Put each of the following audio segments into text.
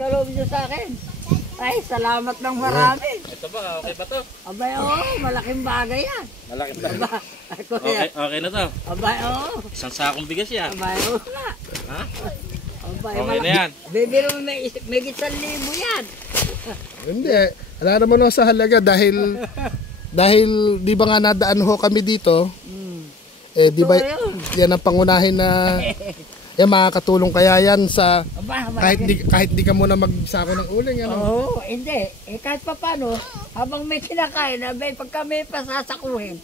ipagkaloob niyo sa akin. Ay, salamat ng marami. Ito ba, okay ba to? Abay, malaking bagay yan. Malaking ba? Ay, kuya. Okay na to. Abay, Isang sakong bigas yan. Abay, nga. Ha? Abay, Okay na yan. Bibiro may 1,000 yan. Hindi, wala naman ako sa halaga dahil di ba nga nadaan ho kami dito, di ba yan ang pangunahin na yan makakatulong kaya yan sa kahit di ka muna magsako ng uling. Ano? Oo, hindi. Kahit pa paano, habang may kinakain, pagka may pasasakuhin,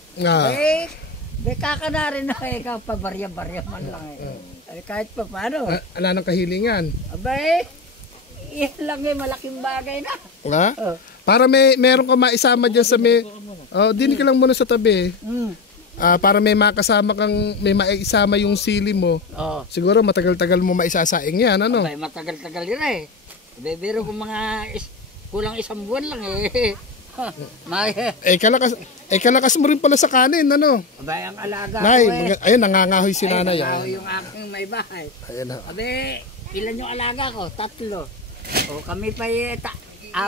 kaka na rin na pabarya-barya man lang kahit pa paano. Ala ng kahilingan. Abay, yan lang malaking bagay na. Ha? Para meron ka maisama dyan sa dinig ka lang muna sa tabi. Para may makasama kang, may maisama yung sili mo. Siguro matagal-tagal mo maisasaing yan, ano? Abay, matagal-tagal yun Bebero kung mga kulang 1 buwan lang kalakas mo rin pala sa kanin, ano? Abay, ang alaga Nay, ayun, nangangahoy si nanay. Nangangahoy yung aking may bahay. Ayan na. Abay, ilan yung alaga ko? 3. Kami pa 4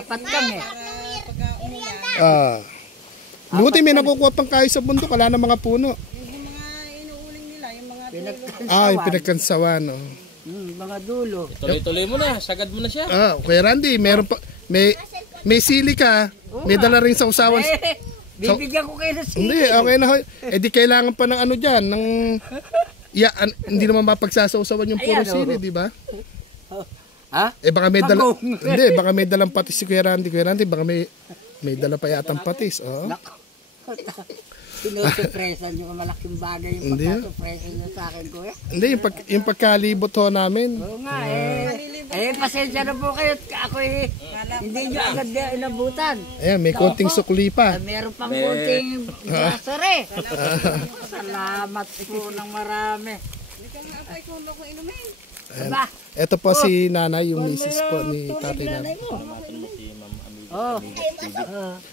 kami. Buti may nakukuha pang kayo sa bundok, wala na mga puno. Yung mga inuuling nila, yung mga Yung pinagkansawan. mga dulo. Tuloy-tuloy mo na, sagad mo na siya. Kuya Randy, meron pa, may sili ka, may dala rin sa usawan. Bibigyan ko kayo ng sili. Hindi, okay na. Di kailangan pa ng ano dyan, hindi naman mapagsasausawan yung puro sili, di ba? Ha? Baka may dala, hindi, baka may dalang patis si Kuya Randy. Kuya Randy, baka may dala pa yatang patis. Sinusupresan nyo malaking bagay yung pagkasupresan nyo sa akin, kuya. Hindi, yung pagkalibot ho namin. Oo nga pasensya na po kayo. Ako hindi nyo agad inabutan. Ayan, may konting sukli pa. Meron pang konting grocery. Salamat po ng marami. Ito po si nanay, yung misis po ni tatay namin.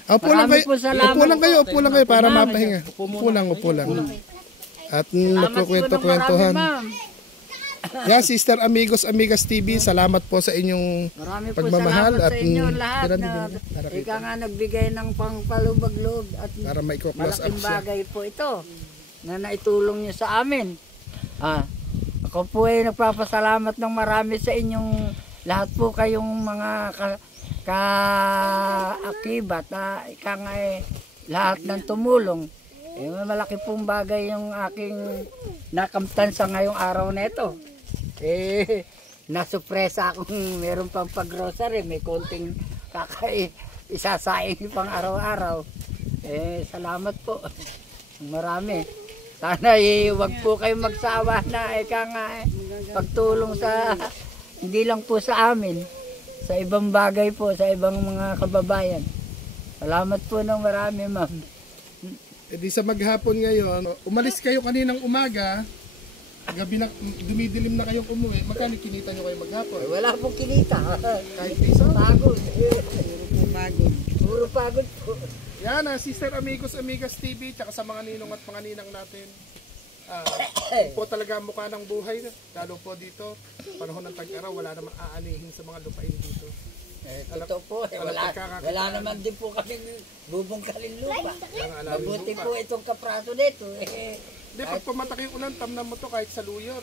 Upo lang kayo para mapahinga. Upo lang. At nagkukwento-kwentuhan. Yan, Sister Amigos, Amigas TV, salamat po sa inyong pagmamahal. At ika nga nagbigay ng pangpalubag-loob at para maiko-close up malaking siya. bagay po ito na naitulong nyo sa amin. Ako po ay nagpapasalamat ng marami sa inyong lahat po kayong mga kaakibat ika nga lahat ng tumulong. Malaki pong bagay yung aking nakamtan sa ngayong araw na ito. Nasupresa akong meron pang pag-grocery, may konting isasaing pang araw-araw. Salamat po. Marami. Sana wag po kayo magsawa na pagtulong sa hindi lang po sa amin, sa ibang bagay po, sa ibang mga kababayan. Salamat po ng marami, ma'am. Di sa maghapon ngayon, umalis kayo kaninang umaga, gabi na, dumidilim na kayong umuwi, magkano kinita nyo kayo maghapon? Wala pong kinita. Kahit piso? Pagod. Puro pagod po. Yan, Sister Amigos, Amigas TV, tsaka sa mga ninong at mga ninang natin. Po talaga mukha ng buhay, lalo po dito, panahon ng tag-araw, wala namang aanihin sa mga lupain dito. Ito po, wala naman din po kami bubungkalin lupa. Mabuti po itong kapraso dito. Hindi, pag pumatak yung ulan, tamnan mo to kahit sa luyot.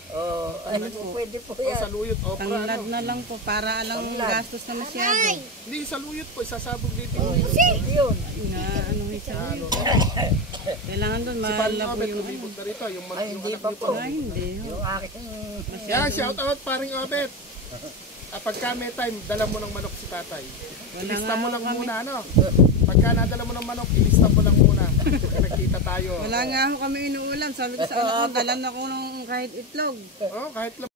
Pwede po yan. Sa luyot, okra. Tanglad na lang po, para alang gastos na masyado. Hindi, sa luyot po, isasabog dito. Yun. Kailangan doon, mahal na po yung lumibot na rito, yung hindi pa po. Hindi. Yung aking... Yan, shout out paring Obet. Pagka may time, dala mo ng manok si tatay. Ilista mo lang muna, ano? Pagka nadala mo ng manok, ilista mo lang muna. Pagka nagkita tayo. Wala nga ako kami inuulam. Sabi ko sa anak ko, dalan ako ng kahit itlog. Kahit lang.